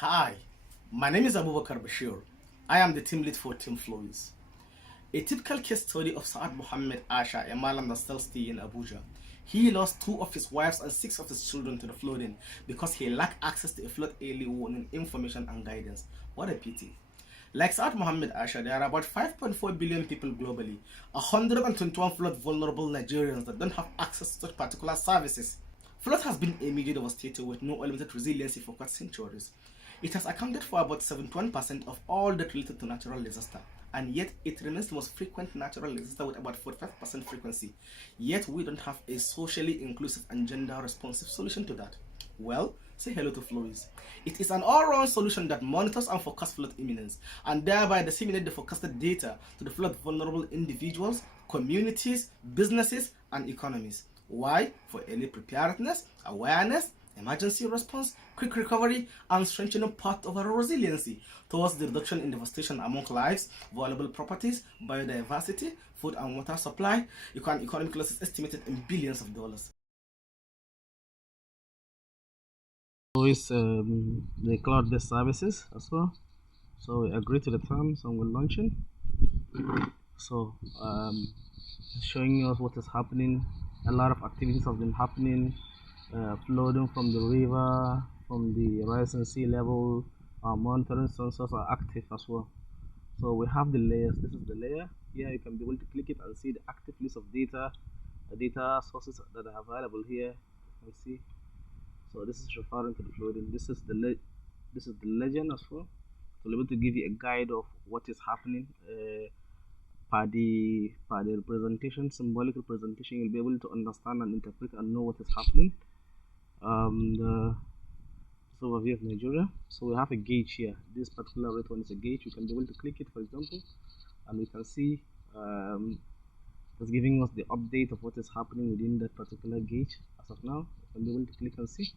Hi, my name is Abubakar Bashir. I am the team lead for Team FLOEWS. A typical case study of Saad Mohammed Asha, a Malam that still stay in Abuja. He lost 2 of his wives and 6 of his children to the flooding because he lacked access to a flood early warning information and guidance. What a pity. Like Saad Mohammed Asha, there are about 5.4 billion people globally, 121 flood vulnerable Nigerians that don't have access to such particular services. Flood has been a major devastator with no limited resiliency for quite centuries. It has accounted for about 71% of all that related to natural disaster, and yet it remains the most frequent natural disaster with about 45% frequency. Yet we don't have a socially inclusive and gender responsive solution to that. Well, say hello to FLOEWS. It is an all-round solution that monitors and forecasts flood imminence, and thereby disseminate the forecasted data to the flood vulnerable individuals, communities, businesses, and economies. Why? For early preparedness, awareness, emergency response, quick recovery, and strengthening part of our resiliency towards the reduction in devastation among lives, valuable properties, biodiversity, food and water supply, economic losses estimated in billions of dollars. Always the cloud-based services as well. So we agree to the terms and we're launching. So showing us what is happening. A lot of activities have been happening. Flooding from the river, from the rising sea level. Our monitoring sensors are active as well. So we have the layers. This is the layer. Here you can be able to click it and see the active list of data, the data sources that are available here. You can see. So this is referring to the flooding. This is the legend as well. So we're able to give you a guide of what is happening. Per the representation, symbolic representation, you'll be able to understand and interpret and know what is happening. The overview of Nigeria. So we have a gauge here. This particular red one is a gauge. You can be able to click it, for example, and we can see it's giving us the update of what is happening within that particular gauge as of now. You can be able to click and see.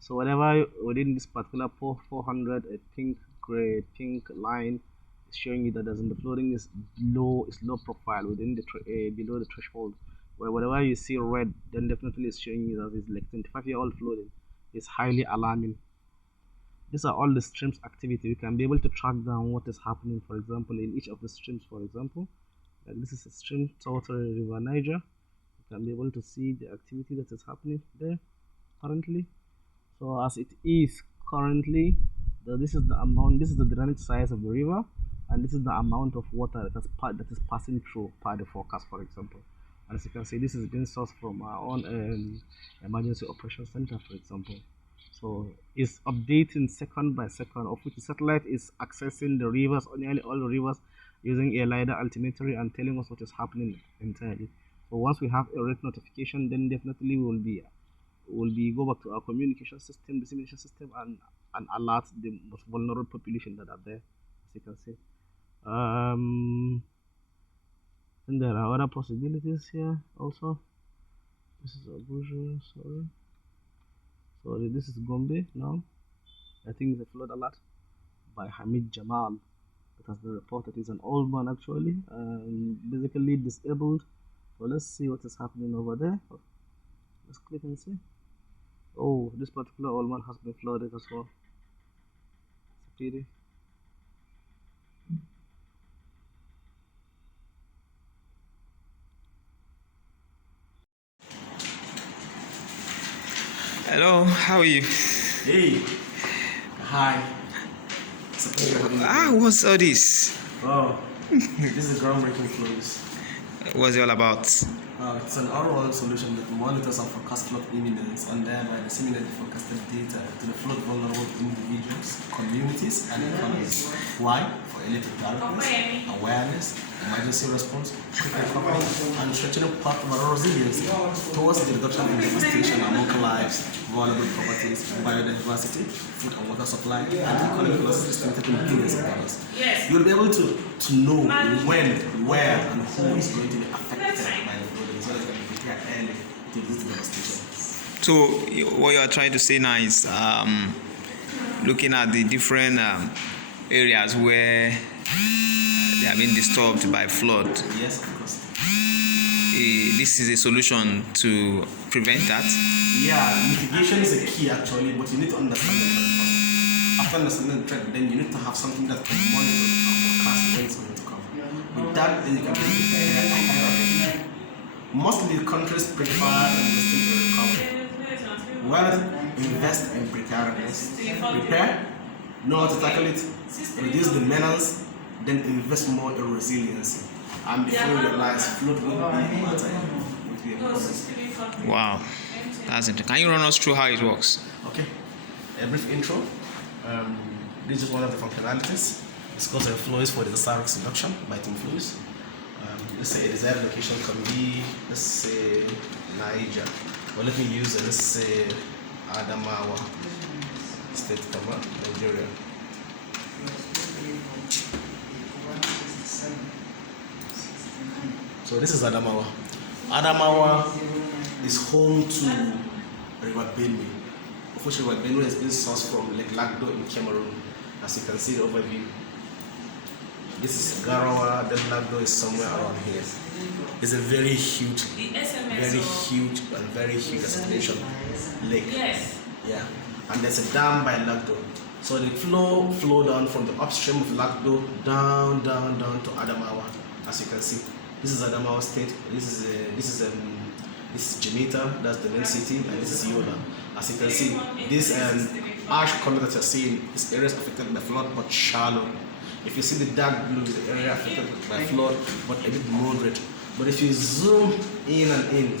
So whatever within this particular 400, a pink line is showing you that the flooding is low profile within the below the threshold. Where whatever you see red, then definitely is showing you that it's like 25-year-old flooding. It's highly alarming. These are all the streams activity. You can be able to track down what is happening, for example, in each of the streams. For example, like this is a stream towards River Niger. You can be able to see the activity that is happening there currently. So as it is currently, this is the amount. This is the drainage size of the river, and this is the amount of water that is passing through per the forecast, for example. And as you can see, this is being sourced from our own emergency operations center, for example. So it's updating second by second, of which the satellite is accessing the rivers, nearly all the rivers, using a LiDAR altimetry and telling us what is happening entirely. So once we have a red notification, then definitely we will be go back to our communication system, dissemination system, and alert the most vulnerable population that are there, as you can see. And there are other possibilities here also. This is Abuja, sorry, this is Gombe now. I think it's a flood alert by Hamid Jamal that has been reported. He's an old man actually, basically disabled. So let's see what is happening over there. Let's click and see. Oh, this particular old man has been flooded as well. It's a pity. Hello, how are you? Hey, hi. What's all this? Oh, this is groundbreaking FLOEWS. What's it all about? It's an all-round solution that monitors and forecasts flood imminence and thereby disseminate the forecasted data to the flood vulnerable individuals, communities, and economies. Why? For early preparedness, awareness, emergency response, quick recovery, and strengthening part of our resiliency towards the reduction in devastation among lives, vulnerable properties, biodiversity, food and water supply, and economic losses estimated in billions of dollars. You'll be able to know when, where, and who is going to be affected by the flooding so that you can prepare early to reduce the devastation. So, what you are trying to say now is looking at the different areas where they have been disturbed by flood. Yes, of course. This is a solution to prevent that. Yeah, mitigation is a key actually, but you need to understand the current first. After understanding the trend, then you need to have something that can monitor and forecast when it's going to come. With that, then you can prepare ahead of it. Mostly countries prefer investing in recovery. Well, invest in preparedness. Prepare, know how to tackle it, reduce the menace, then invest more in resiliency. And before you realize, flood will be matter. Wow, that's interesting. Can you run us through how it works? Okay, a brief intro. This is one of the functionalities. It's called FLOEWS for disaster risk reduction by Team FLOEWS. Let's say a desired location can be, let's say, Niger. Or let me use, let's say, Adamawa State, Nigeria. So this is Adamawa. Adamawa is home to River Benue. Of which River Benue has been sourced from Lake Lagdo in Cameroon. As you can see the overview. This is Garawa, then Lagdo is somewhere around here. It's a very huge destination lake. Yes. Yeah. And there's a dam by Lagdo. So the flow down from the upstream of Lagdo down to Adamawa, as you can see. This is Adamawa State. This is Jamaica, that's the main city, and this is Yola. As you can see, this ash color that you're seeing is areas affected by flood but shallow. If you see the dark blue, is the area affected by flood but a bit moderate. But if you zoom in and in,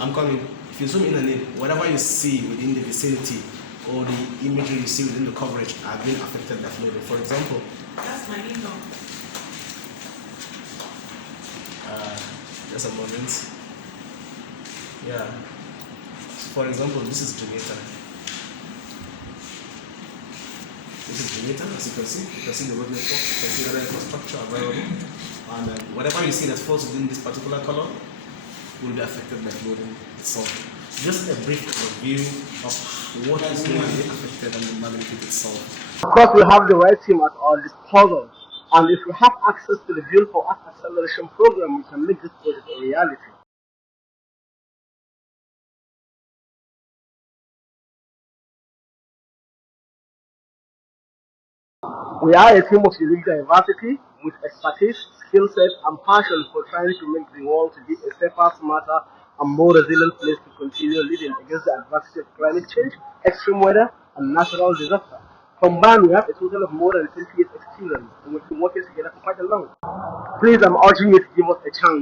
I'm coming. If you zoom in and in, whatever you see within the vicinity or the imagery you see within the coverage are being affected by flooding. For example, that's my window. Just a moment. Yeah. For example, this is Jamaica. This is Jamaica, as you can see. You can see the road network, you can see the infrastructure available. And whatever you see that falls within this particular color will be affected by flooding itself. Just a brief review of what is going to be affected and the magnitude itself. Of course, we have the right team at our disposal. And if we have access to the Build for Us Acceleration Program, we can make this project a reality. We are a team of unique diversity with expertise, skill set, and passion for trying to make the world to be a safer, smarter, and more resilient place to continue living against the adversity of climate change, extreme weather, and natural disaster. Combined, we have a total of more than 20 years experience, and we've been working together for quite a long. Please, I'm urging you to give us a chance.